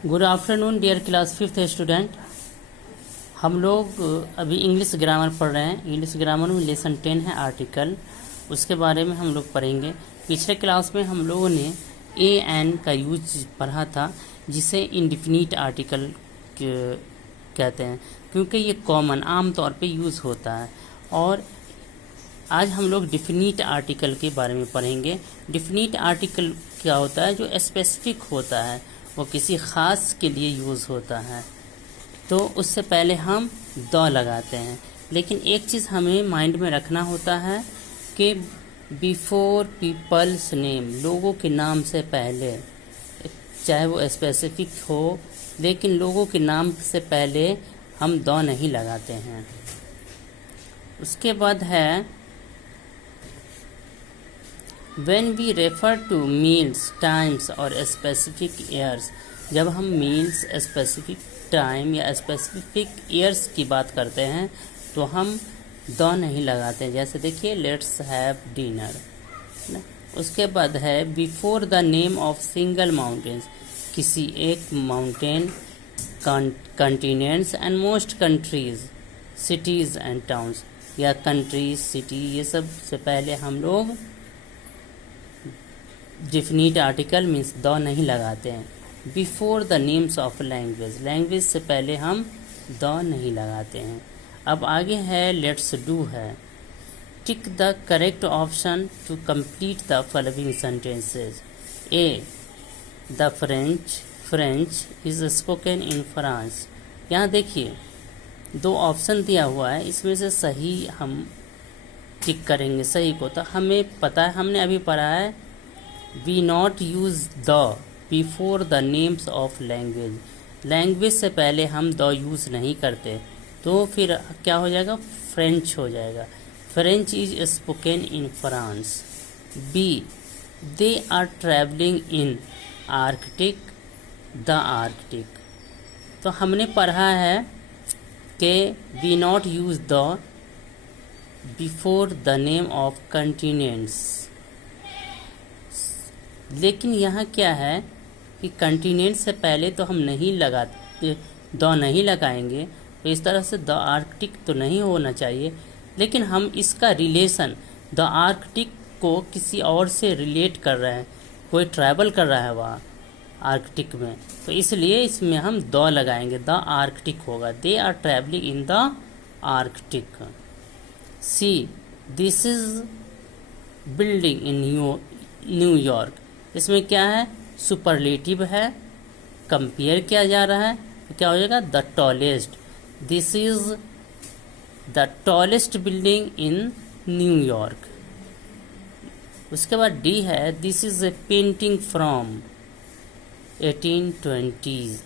Good afternoon dear class fifth student. हम लोग अभी इंग्लिश ग्रामर पढ़ रहे हैं। इंग्लिश ग्रामर में लेसन 10 है आर्टिकल, उसके बारे में हम लोग पढ़ेंगे। पिछले क्लास में हम लोगों ने ए एन का यूज पढ़ा था, जिसे इंडिफिनिट आर्टिकल कहते हैं, क्योंकि ये कॉमन आम तौर पे यूज़ होता है। और आज हम लोग डिफिनिट आर्टिकल के बारे में पढ़ेंगे। डिफिनिट आर्टिकल क्या होता है? जो स्पेसिफिक होता है, वो किसी ख़ास के लिए यूज़ होता है। तो उससे पहले हम द लगाते हैं, लेकिन एक चीज़ हमें माइंड में रखना होता है कि बिफोर पीपल्स नेम, लोगों के नाम से पहले, चाहे वो स्पेसिफिक हो, लेकिन लोगों के नाम से पहले हम द नहीं लगाते हैं। उसके बाद है When we refer to meals, times और specific years, जब हम meals, specific time या specific years की बात करते हैं तो हम द नहीं लगाते हैं। जैसे देखिए let's have dinner। उसके बाद है before the name of single mountains, किसी एक mountain, continents and most countries, cities and towns, या countries, city, ये सब से पहले हम लोग डिफिनिट आर्टिकल मीन्स द नहीं लगाते हैं। Before the names of language, language से पहले हम द नहीं लगाते हैं। अब आगे है लेट्स डू है। Tick the correct option to complete the following sentences. A, the French is spoken in France. यहाँ देखिए दो ऑप्शन दिया हुआ है, इसमें से सही हम टिक करेंगे सही को। तो हमें पता है, हमने अभी पढ़ा है we not use the before the names of language, language से पहले हम द यूज़ नहीं करते। तो फिर क्या हो जाएगा? फ्रेंच हो जाएगा। French is spoken in France. B, they are travelling in Arctic, the Arctic. तो हमने पढ़ा है कि we not use the before the name of continents, लेकिन यहाँ क्या है कि कंटिनेंट से पहले तो हम नहीं लगाते, द नहीं लगाएंगे। तो इस तरह से द आर्कटिक तो नहीं होना चाहिए, लेकिन हम इसका रिलेशन द आर्कटिक को किसी और से रिलेट कर रहे हैं, कोई ट्रैवल कर रहा है वहाँ आर्कटिक में, तो इसलिए इसमें हम द लगाएंगे, द आर्कटिक होगा। They are travelling in the Arctic. C, this is building in New York. इसमें क्या है? सुपरलेटिव है, कंपेयर किया जा रहा है, तो क्या हो जाएगा? The tallest. This is the tallest building in New York. उसके बाद डी है, this is a painting from 1820।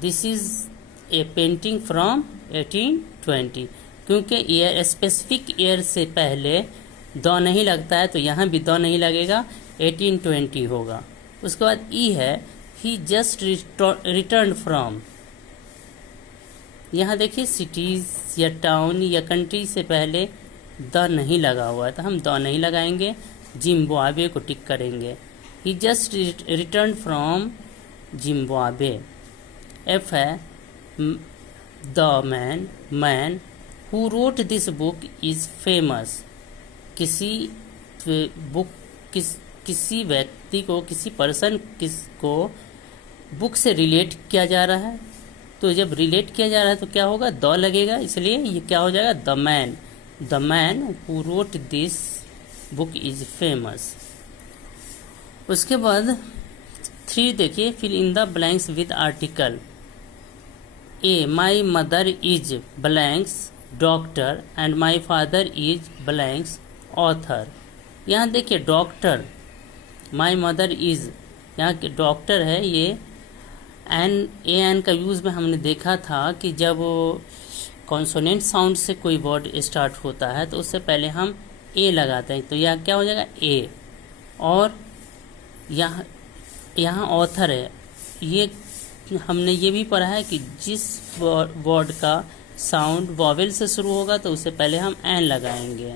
This is a painting from 1820, क्योंकि ईयर, स्पेसिफिक ईयर से पहले द नहीं लगता है, तो यहाँ भी द नहीं लगेगा, 1820 होगा। उसके बाद ई है, ही जस्ट रिटर्न फ्रॉम। यहाँ देखिए सिटीज़ या टाउन या कंट्री से पहले द नहीं लगा हुआ है, तो हम द नहीं लगाएंगे, जिम्बाब्वे को टिक करेंगे। He just return from Zimbabwe. F है, the man who wrote this book is famous. किसी व्यक्ति को, किसी पर्सन को बुक से रिलेट किया जा रहा है, तो जब रिलेट किया जा रहा है तो क्या होगा? द लगेगा, इसलिए ये क्या हो जाएगा? The man who wrote this book is famous. उसके बाद 3 देखिए, fill in the blanks with article. A, my mother is blanks doctor and my father is blanks author. यहाँ देखिए डॉक्टर, माई मदर इज़, यहाँ के डॉक्टर है ये। A N का यूज़ में हमने देखा था कि जब कॉन्सोनेंट साउंड से कोई वर्ड स्टार्ट होता है तो उससे पहले हम ए लगाते हैं, तो यह क्या हो जाएगा? ए। और यहाँ ऑथर है, ये हमने ये भी पढ़ा है कि जिस वर्ड का साउंड वॉवेल से शुरू होगा तो उससे पहले हम एन लगाएंगे,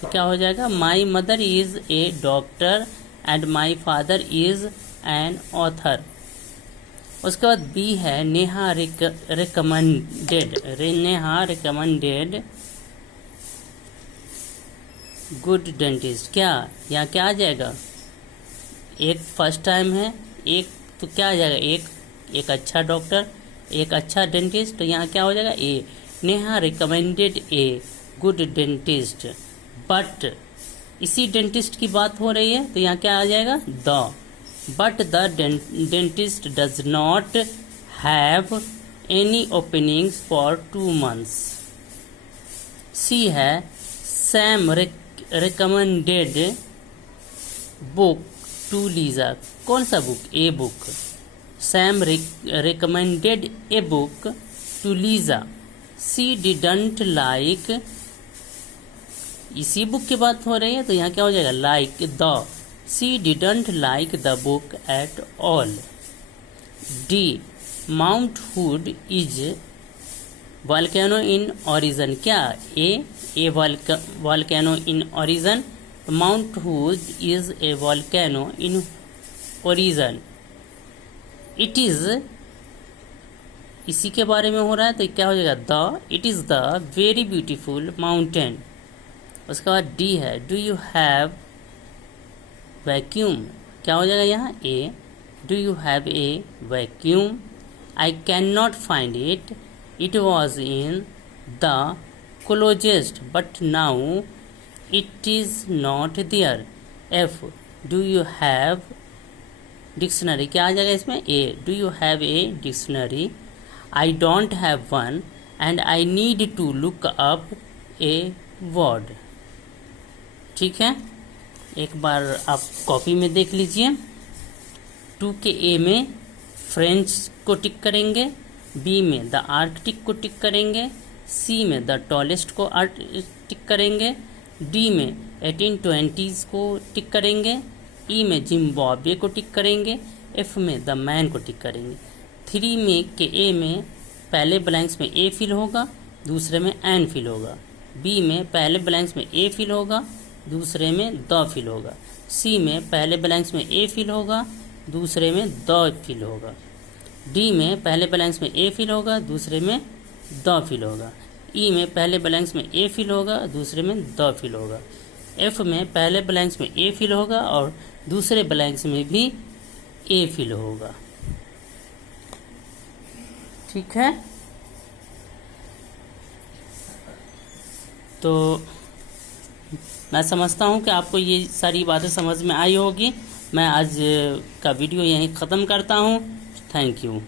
तो क्या हो जाएगा? My mother is a doctor and my father is an author. उसके बाद बी है नेहा रिकमेंडेड गुड डेंटिस्ट। क्या यहाँ क्या आ जाएगा, एक फर्स्ट टाइम है, एक तो क्या आ जाएगा, एक अच्छा डॉक्टर, एक अच्छा डेंटिस्ट, तो यहाँ क्या हो जाएगा A. Neha recommended a good dentist, but इसी डेंटिस्ट की बात हो रही है तो यहाँ क्या आ जाएगा the. But the dentist does not have any openings for 2 months। C है Sam recommended book to Lisa. कौन सा book, a book. Sam recommended a book to Lisa, she didn't like, इसी बुक की बात हो रही है तो यहाँ क्या हो जाएगा like the. She didn't like the book at all. D Mount Hood is volcano in origin. क्या a volcano in origin, Mount Hood is a volcano in origin. It is, इसी के बारे में हो रहा है तो क्या हो जाएगा the. It is the very beautiful mountain. उसके बाद डी है डू यू हैव वैक्यूम। क्या हो जाएगा यहाँ A. Do you have a vacuum, I can not find it, it was in the closest but now it is not there. F do you have dictionary. क्या आ जाएगा इसमें A. Do you have a dictionary, I don't have one and I need to look up a word. ठीक है, एक बार आप copy में देख लीजिए। 2 के ए में फ्रेंच को टिक करेंगे, बी में द आर्कटिक को टिक करेंगे, सी में द टॉलेस्ट को टिक करेंगे, डी में 1820s को टिक करेंगे, ई में जिम्बाब्वे को टिक करेंगे, एफ में द मैन को टिक करेंगे। 3 में के ए में पहले ब्लैंक्स में ए फिल होगा, दूसरे में एन फिल होगा। बी में पहले ब्लैंक्स में ए फिल होगा, दूसरे में द फिल होगा। सी में पहले ब्लैंक्स में ए फिल होगा, दूसरे में द फिल होगा। डी में पहले ब्लैंक्स में ए फिल होगा, दूसरे में द फिल होगा। ई में पहले ब्लैंक्स में ए फिल होगा, दूसरे में द फिल होगा। एफ में पहले ब्लैंक्स में ए फिल होगा और दूसरे ब्लैंक्स में भी ए फिल होगा। ठीक है, तो मैं समझता हूँ कि आपको ये सारी बातें समझ में आई होगी। मैं आज का वीडियो यहीं ख़त्म करता हूँ। Thank you.